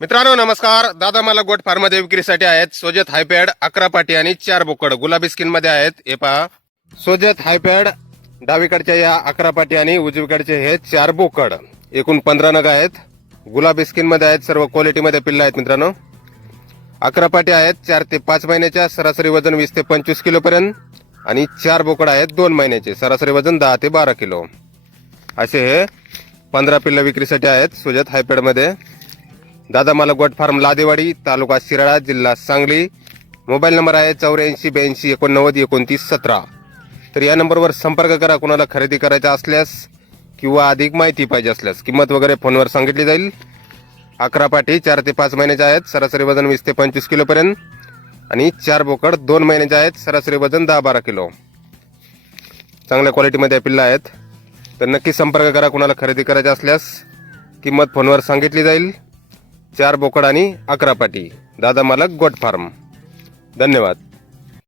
मित्रांनो नमस्कार. दादा मला गोट फार्ममध्ये विक्रीसाठी आहेत. सोजत हायपॅड अकरा पाटी आणि चार बोकड गुलाबी स्किनमध्ये आहेत. हे पहा. सोजत हायपॅड डावीकडच्या या अकरा पाटी आणि उजवीकडचे हे चार बोकड. एकूण पंधरा नग आहेत. गुलाबी स्किनमध्ये आहेत. सर्व क्वालिटी मध्ये पिल्ल आहेत मित्रांनो. अकरा पाटी आहेत. चार ते पाच महिन्याच्या सरासरी वजन वीस ते पंचवीस किलो पर्यंत आणि चार बोकड आहेत दोन महिन्याचे सरासरी वजन दहा ते बारा किलो. असे हे पंधरा पिल्ल विक्रीसाठी आहेत सुजत हायपॅडमध्ये दादा मला गोट फार्म लादेवाडी तालुका शिराळा जिल्हा सांगली. मोबाईल नंबर आहे चौऱ्याऐंशी ब्याऐंशी एकोणनव्वद एकोणतीस सतरा. तर या नंबरवर संपर्क करा कोणाला खरेदी करायचा असल्यास किंवा अधिक माहिती पाहिजे असल्यास. किंमत वगैरे फोनवर सांगितली जाईल. अकरा पाठी चार ते पाच महिन्याच्या आहेत सरासरी वजन वीस ते पंचवीस किलोपर्यंत. आणि चार बोकड दोन महिन्याचे आहेत सरासरी वजन दहा बारा किलो. चांगल्या क्वालिटीमध्ये पिल्लं आहेत. तर नक्की संपर्क करा कुणाला खरेदी करायचा असल्यास. किंमत फोनवर सांगितली जाईल. चार बोकड आणि अकरा पाटी. दादा मालक गोट फार्म. धन्यवाद.